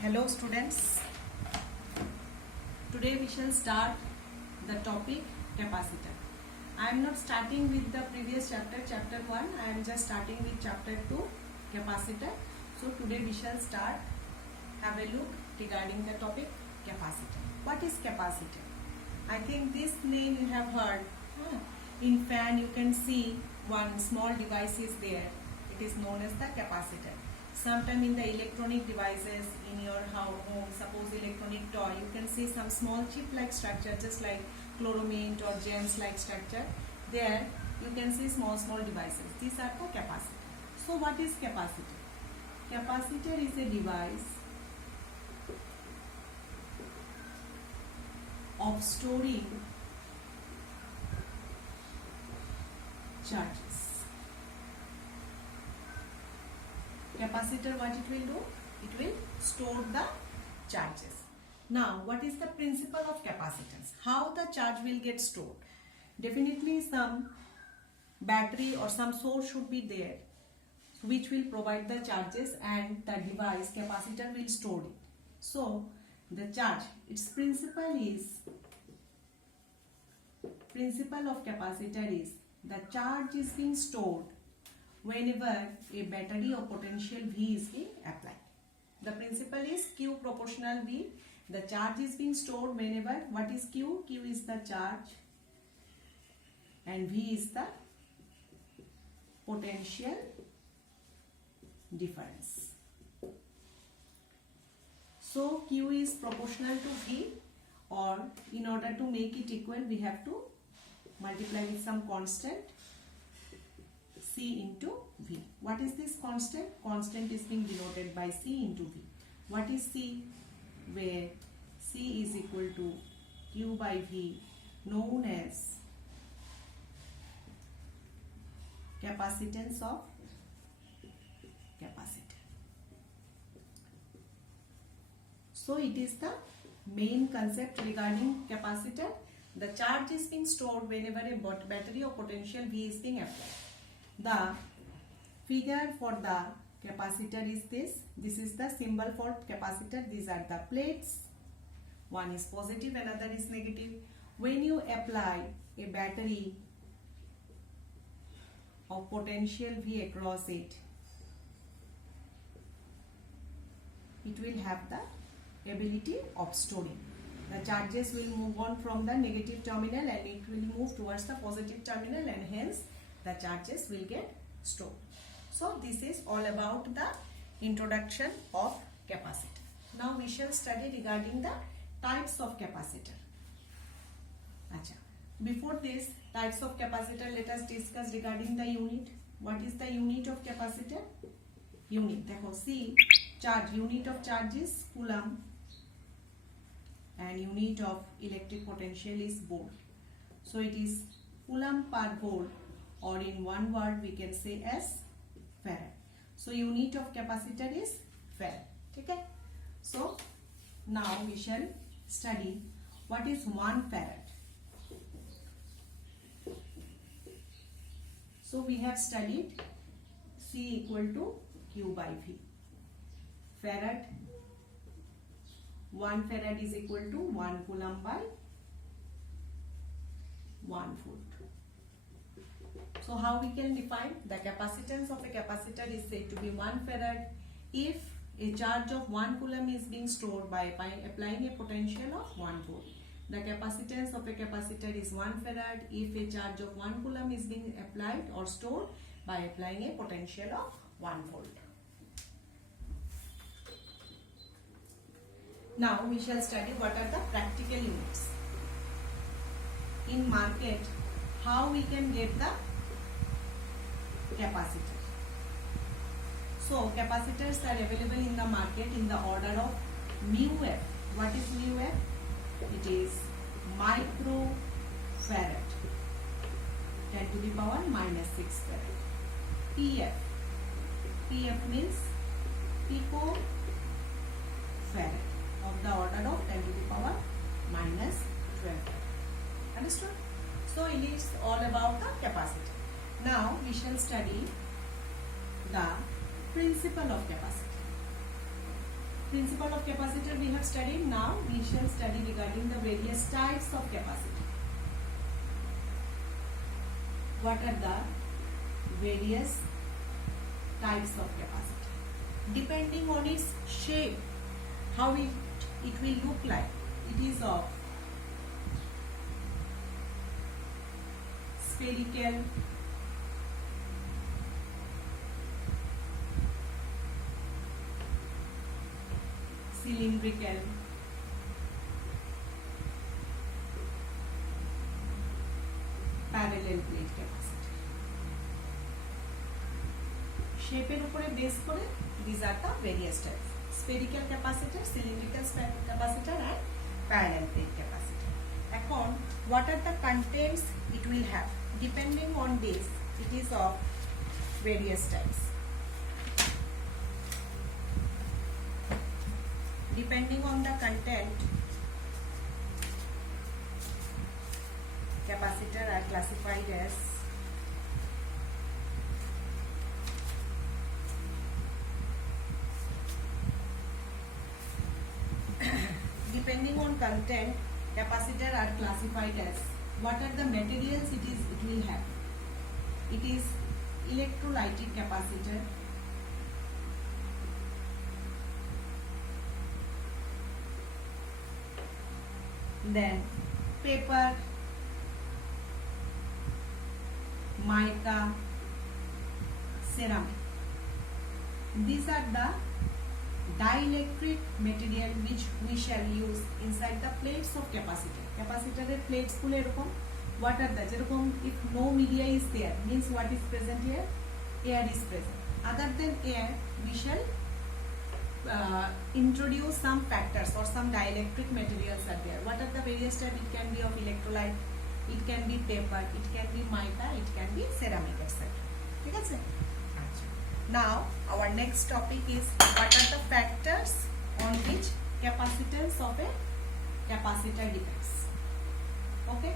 Hello students, today we shall start the topic capacitor. I am not starting with the previous chapter 1, I am just starting with chapter 2 capacitor. So today we shall start, have a look regarding the topic capacitor. What is capacitor? I think this name you have heard. In fan you can see one small device is there. It is known as the capacitor. Sometime in the electronic devices in your home, suppose electronic toy, you can see some small chip-like structure, just like chloramine or gems-like structure. There you can see small devices. These are the capacitor. So what is capacitor? Capacitor is a device of storing charges. Capacitor, what it will do? It will store the charges. Now, what is the principle of capacitance? How the charge will get stored? Definitely some battery or some source should be there which will provide the charges, and the device capacitor will store it. So, the charge, its principle of capacitor is the charge is being stored whenever a battery or potential V is being applied. The principle is Q proportional V. The charge is being stored whenever, what is Q? Q is the charge and V is the potential difference. So Q is proportional to V, or in order to make it equal we have to multiply with some constant C into V. What is this constant? Constant is being denoted by C into V. What is C? Where C is equal to Q by V, known as capacitance of capacitor. So it is the main concept regarding capacitor. The charge is being stored whenever a battery or potential V is being applied. The figure for the capacitor is this. This is the symbol for capacitor. These are the plates. One is positive, another is negative. When you apply a battery of potential V across it, it will have the ability of storing. The charges will move on from the negative terminal and it will move towards the positive terminal, and hence the charges will get stored. So this is all about the introduction of capacitor. Now we shall study regarding the types of capacitor. Before this types of capacitor, let us discuss regarding the unit. What is the unit of capacitor? Unit, see, charge, unit of charge is coulomb and unit of electric potential is volt. So it is coulomb per volt, or in one word we can say as farad. So unit of capacitor is farad. Okay? So now we shall study what is 1 farad. So we have studied C equal to Q by V. Farad, 1 farad is equal to 1 coulomb by 1 volt. So how we can define? The capacitance of a capacitor is said to be 1 farad if a charge of 1 coulomb is being stored by applying a potential of 1 volt. The capacitance of a capacitor is 1 farad if a charge of 1 coulomb is being applied or stored by applying a potential of 1 volt. Now we shall study what are the practical units. In market, how we can get the capacitor. So capacitors are available in the market in the order of mu f. What is mu f? It is microfarad, 10 to the power minus 6 farad. pf. pf means picofarad, of the order of 10 to the power minus 12 farad. Understood? So it is all about the capacitor. Now we shall study the principle of capacitor. Principle of capacitor we have studied. Now we shall study regarding the various types of capacitor. What are the various types of capacitor? Depending on its shape, how it will look like. It is of spherical, cylindrical, parallel plate capacitor. Shape এর উপরে base করে these are the various types: spherical capacitor, cylindrical capacitor and parallel plate capacitor. এখন what are the contents it will have? Depending on this, it is of various types. Depending on the content, capacitor are classified as depending on content, capacitor are classified as what are the materials it will have. It is electrolytic capacitor, then paper, mica, ceramic. These are the dielectric material which we shall use inside the plates of capacitor. Capacitor plates গুলো এরকম. What are the? যেরকম if no media is there means what is present here? Air is present. Other than air, we shall introduce some factors or some dielectric materials are there. What are the various types? It can be of electrolyte, it can be paper, it can be mica, it can be ceramic, etc. ঠিক আছে? Now our next topic is what are the factors on which capacitance of a capacitor depends. Okay?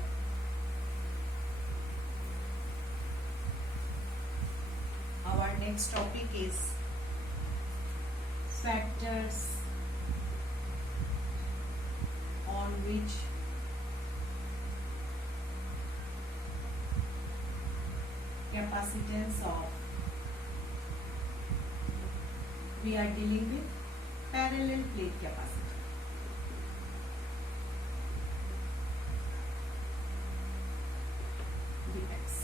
Our next topic is factors on which capacitance of, we are dealing with parallel plate capacitor. Depends.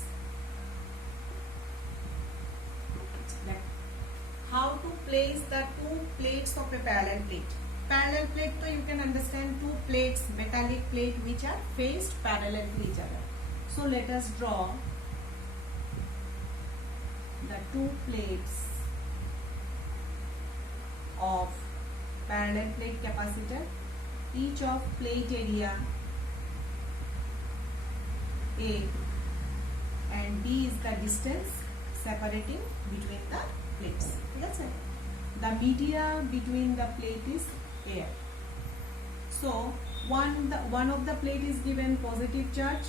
How to place the two plates of a parallel plate. Parallel plate, so you can understand two plates, metallic plate which are faced parallel to each other. So let us draw the two plates of parallel plate capacitor. Each of plate area A and B is the distance separating between the plates. That's it. The media between the plate is air. So one of the plate is given positive charge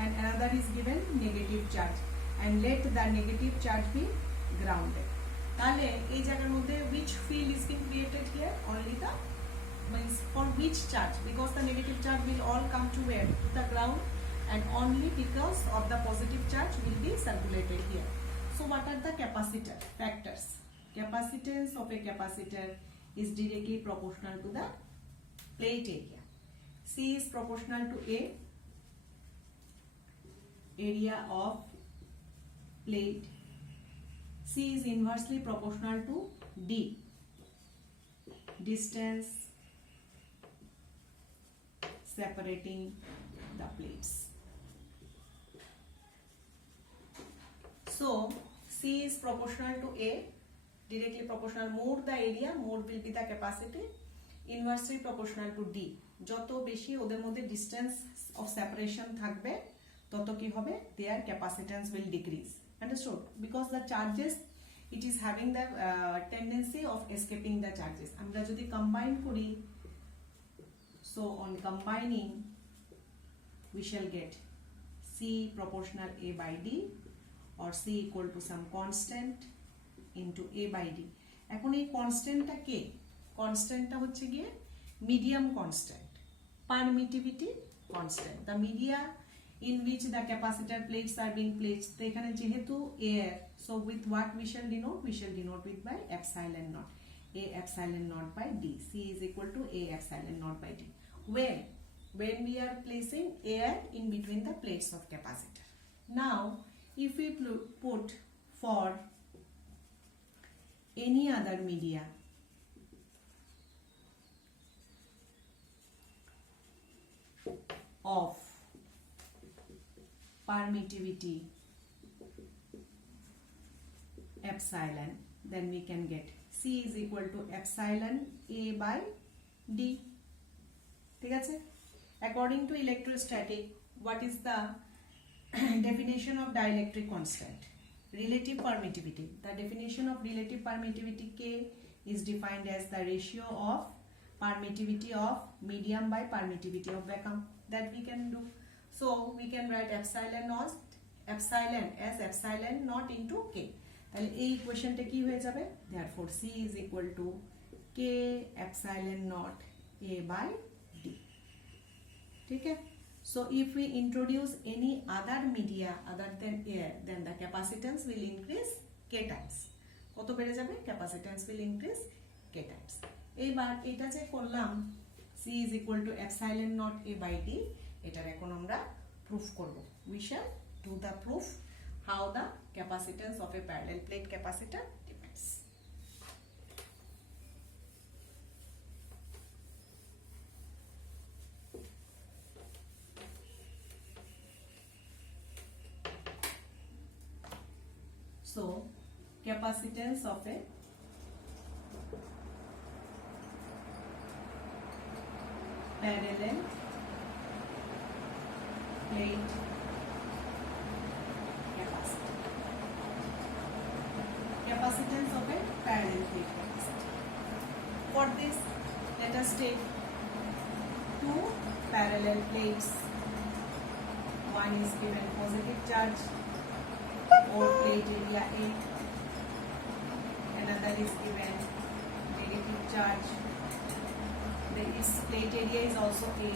and another is given negative charge, and let the negative charge be grounded. তাহলে এই জায়গার মধ্যে which field is being created here? Only the means for which charge, because the negative charge will all come to where? To the ground, and only because of the positive charge will be circulated here. So what are the capacitor factors? Capacitance of a capacitor is directly proportional to the plate area. C is proportional to A, area of plate. C is inversely proportional to D, distance separating the plates. So C is proportional to A, directly proportional, more the area, more will be the capacity, inversely proportional to D. যত বেশি ওদের মধ্যে distance of separation থাকবে তত কি হবে? Their capacitance will decrease. Understood? Because the charges, it is having the tendency of escaping the charges. আমরা যদি combine করি, so on combining we shall get C proportional A by D, or C equal to some constant into A by D. এখন এই কনস্ট্যান্টটা কে? কনস্ট্যান্টটা হচ্ছে গিয়ে medium constant, permittivity constant, the media in which the capacitor plates are being placed. তো এখানে যেহেতু air, so with what we shall denote? We shall denote with by epsilon naught. A epsilon naught by D. C is equal to A epsilon naught by D. When we are placing air in between the plates of capacitor. Now, if we put for any other media of permittivity epsilon, then we can get C is equal to epsilon A by D. ঠিক আছে? According to electrostatic, what is the definition of dielectric constant? Relative permittivity. The definition of relative permittivity K is defined as the ratio of permittivity of medium by permittivity of vacuum. That we can do. So we can write epsilon as epsilon naught into K. তাহলে এই ইকুয়েশনটা কি হয়ে যাবে? Therefore C is equal to K epsilon naught A by D. ठीक है? So if we introduce any other media other than air, then the capacitance will increase K times. কত বেড়ে যাবে? Capacitance will increase K times. এইবার এটা যে করলাম C is equal to epsilon naught A by D, এটার এখন আমরা প্রুফ করব. We shall do the proof how the capacitance of a parallel plate capacitor depends. So, capacitance of a parallel plate capacitor. Capacitance of a parallel plate capacitor. For this, let us take two parallel plates. One is given positive charge or plate area A. Another is given negative charge. Its plate area is also A.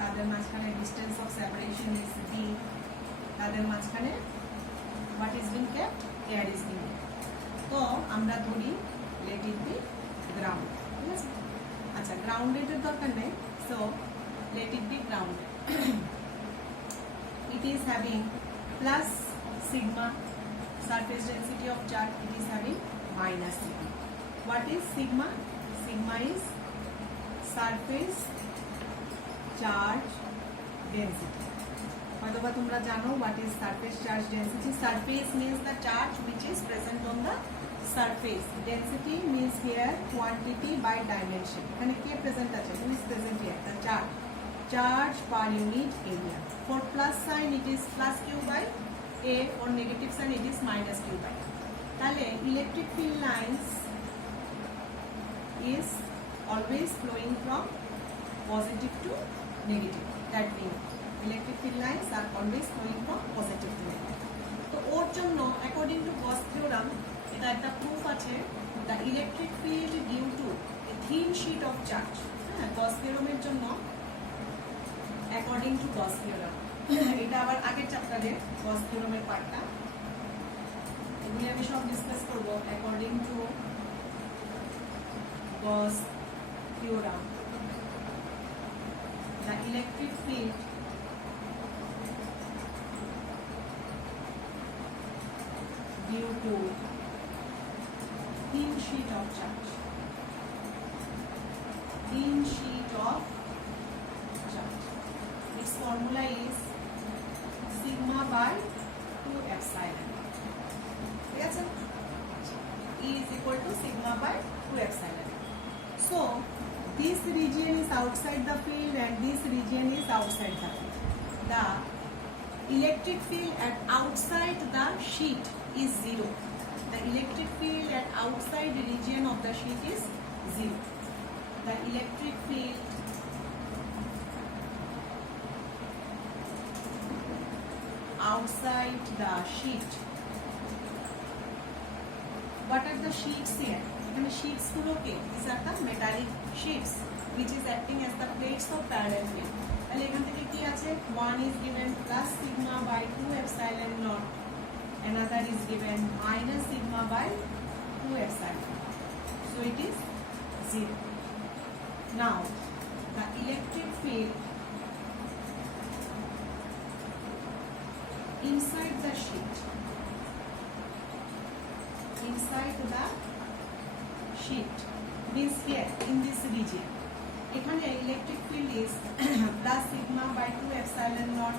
তাদের মাঝখানে distance of separation is D. তাদের মাঝখানে what is being kept? Air is being kept. তো আমরা ধরি let it be ground. ঠিক আছে? আচ্ছা, grounded এর দরকার নেই. So let it be grounded. It is having plus sigma surface density of charge. It is having minus sigma. What is sigma? Sigma is surface charge density. However, তোমরা জানো what is surface charge density. Surface means the charge which is present on the surface. Density means here quantity by dimension. এখানে কে present আছে? Who is present here? The charge. Charge per unit area. For plus sign it is plus q by A. For negative sign it is minus q by A. তাহলে electric field lines is always flowing from positive to negative. That means electric field lines are always flowing from positive to negative. তো ওর জন্য according to Gauss theorem এটা একটা proof আছে, the electric field due to a thin sheet of charge. হ্যাঁ, Gauss theorem এর জন্য according to Gauss theorem এটা আবার আগের চ্যাপ্টারে Gauss theorem এর পার্টটা, এগুলি আমি সব ডিসকাস করব according to Gauss theorem. The electric field due to thin sheet of charge. Thin sheet of charge. Its formula is sigma by 2 epsilon. Yes, sir? E is equal to sigma by 2 epsilon. So, this region is outside the field and this region is outside the field. The electric field at outside the sheet is 0. The electric field at outside the region of the sheet is 0. The electric field outside the sheet. What are the sheets here? এখানে Sheets গুলোকে this are the metallic Sheets which is acting as the plates of parallel plate. তাহলে এখান থেকে কি আছে 1 is given plus sigma by 2 epsilon naught, another is given minus sigma by 2 epsilon, so it is 0. Now the electric field inside the sheet, means here in this region, এখানে electric field is plus sigma by 2 epsilon naught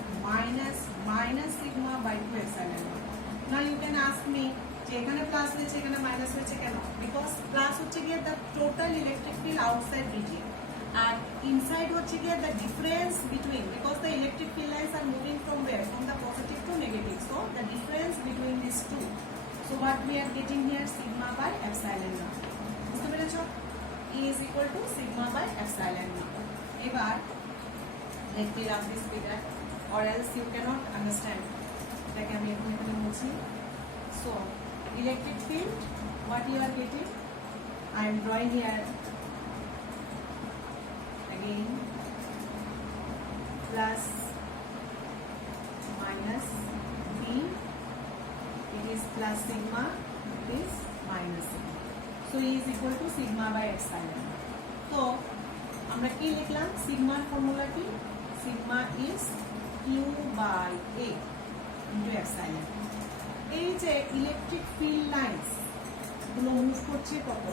minus sigma by 2 epsilon naught. Now you can ask me যে এখানে plus হয়েছে এখানে minus হয়েছে কেন? Because plus হচ্ছে গিয়ে the total electric field outside region, আর ইনসাইড হচ্ছে গিয়ে the difference between, because the electric field lines are moving from wire, from the positive to negative, so the difference between this two, so what we are getting here sigma by epsilon naught. বুঝতে পেরেছো? E is equal to sigma by epsilon naught. এবার let me rub this figure or else you cannot understand. এটাকে আমি এখানে মুছি. So electric field, what you are getting, I am drawing here again plus minus B, it is plus sigma, it is minus sigma. So E is equal to sigma by epsilon. So আমরা কি লিখলাম? সিগমার formula কি? Sigma is Q by A into epsilon. এই যে electric field lines গুলো move করছে কত?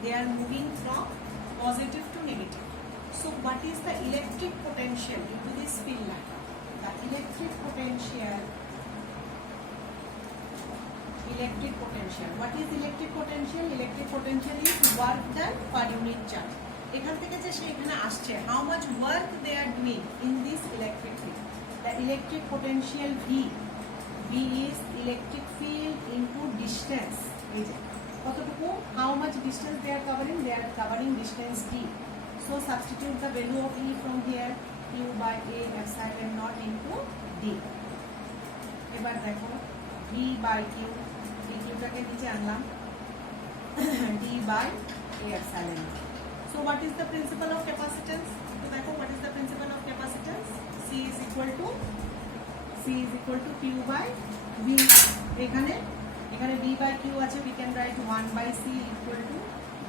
They are moving from positive to negative. So what is the electric potential into this field line? The electric potential. What is electric potential? Electric potential is work done per unit charge. এখান থেকে যে সে এখানে আসছে, how much work they are doing in this electric field. The electric potential V is electric field into distance. এই যে কতটুকু, how much distance they are covering? They are covering distance D. So substitute the value of E from here, Q by A epsilon naught into D. এবার দেখো V by Q, টাকে নিচে আনলাম, D by A epsilon naught. So what is the principle of capacitance? তো দেখো what is the principle of capacitance? C is equal to Q by V. এখানে V by Q আছে, we can write 1 by C equal to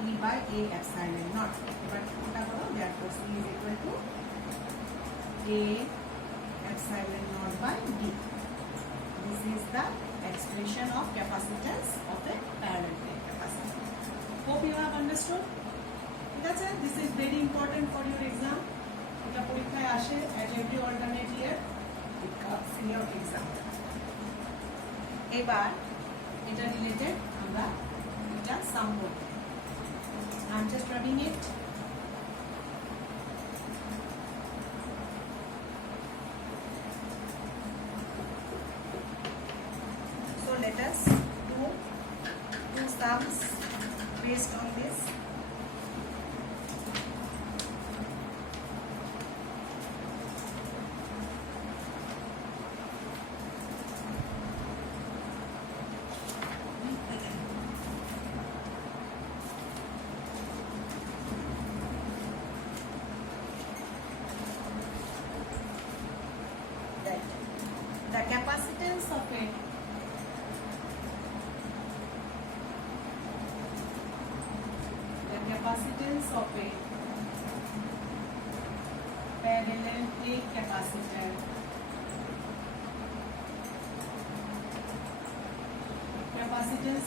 D by A epsilon naught. এবার এটা করো, therefore C is equal to A epsilon naught by D. This is the expression of capacitance of a parallel plate capacitor. Hope you have understood. ঠিক আছে? This is very important for your exam. এটা পরীক্ষায় আসে, at every alternate year it comes in your exam. এবার এটা related আমরা এটা সাম করব. I am just rubbing it. So let us do sums based on this. The capacitance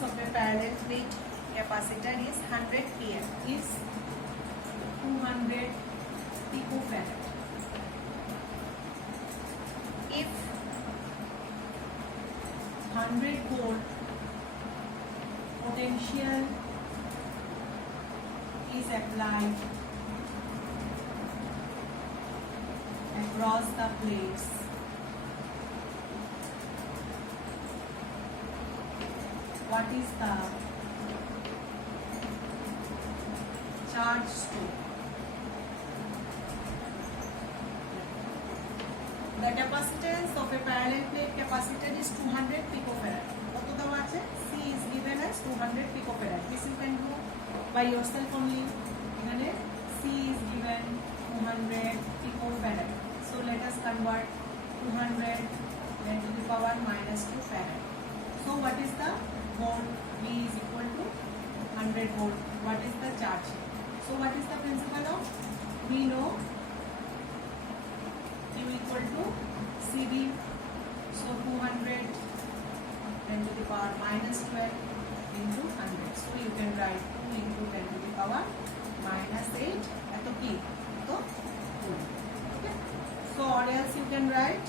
of a parallel plate capacitor is 100 pm, is 200 picofarad. If 100 volt potential is applied across the plates, what is the charge stroke? The capacitance of a parallel plate capacitor is 200 picofarad. কত দেওয়া আছে? C is given given as 200 picofarad. This you can do by yourself only. C is given 200 picofarad. So let us convert 200 10 to the power minus 2 farad. So what is the volt? V is equal to 100 volt. What is the charge? So what is the principle of? We know Q equal to CV. So 200 10 to the power minus 12 into 100. So you can write 2 into 10 to the power minus 8 at the P. So okay. So or else you can write.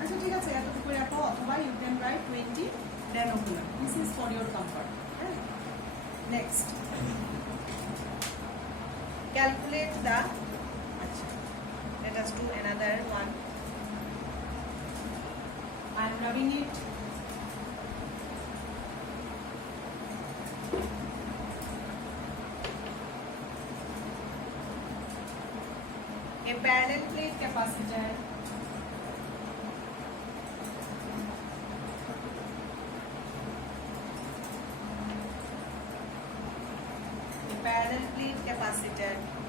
আচ্ছা ঠিক আছে এতটুকু রাখো অথবা you can write 20 nanocoulomb. This is for your comfort. Right? Next. Calculate the. Let us do another one. I am rubbing it. A parallel plate capacitor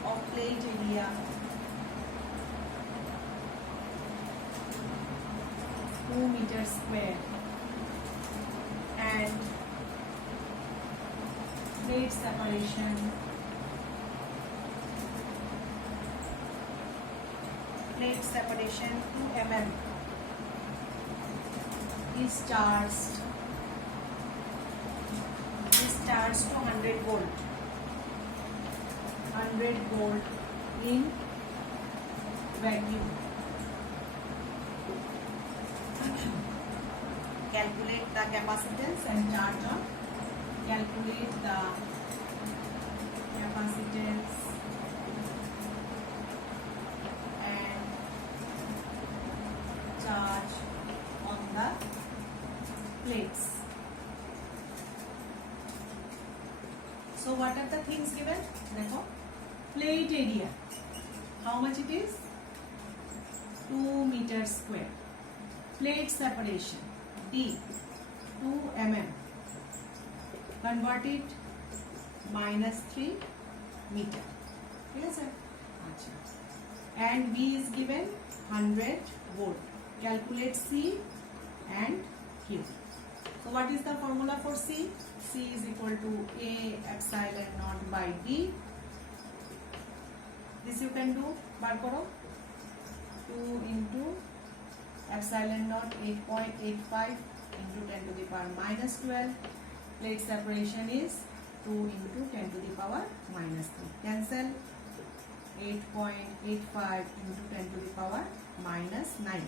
of plate area 2 meters square and plate separation to mm is charged to 100 volt. 100 volt in vacuum. Calculate the capacitance and charge on. Calculate the capacitance and charge on the plates. So what are the things given? Dekho. Plate area. How much it is? 2 meters square. Plate separation. D. 2 mm. Convert it -3 meter. Yes, sir. And V is given 100 volt. Calculate C and Q. So what is the formula for C? C is equal to A epsilon naught by D. This you can do. Bar karo. 2 into epsilon naught 8.85 into 10 to the power minus 12. Plate separation is 2 into 10 to the power minus 3. Cancel. 8.85 into 10 to the power minus 9.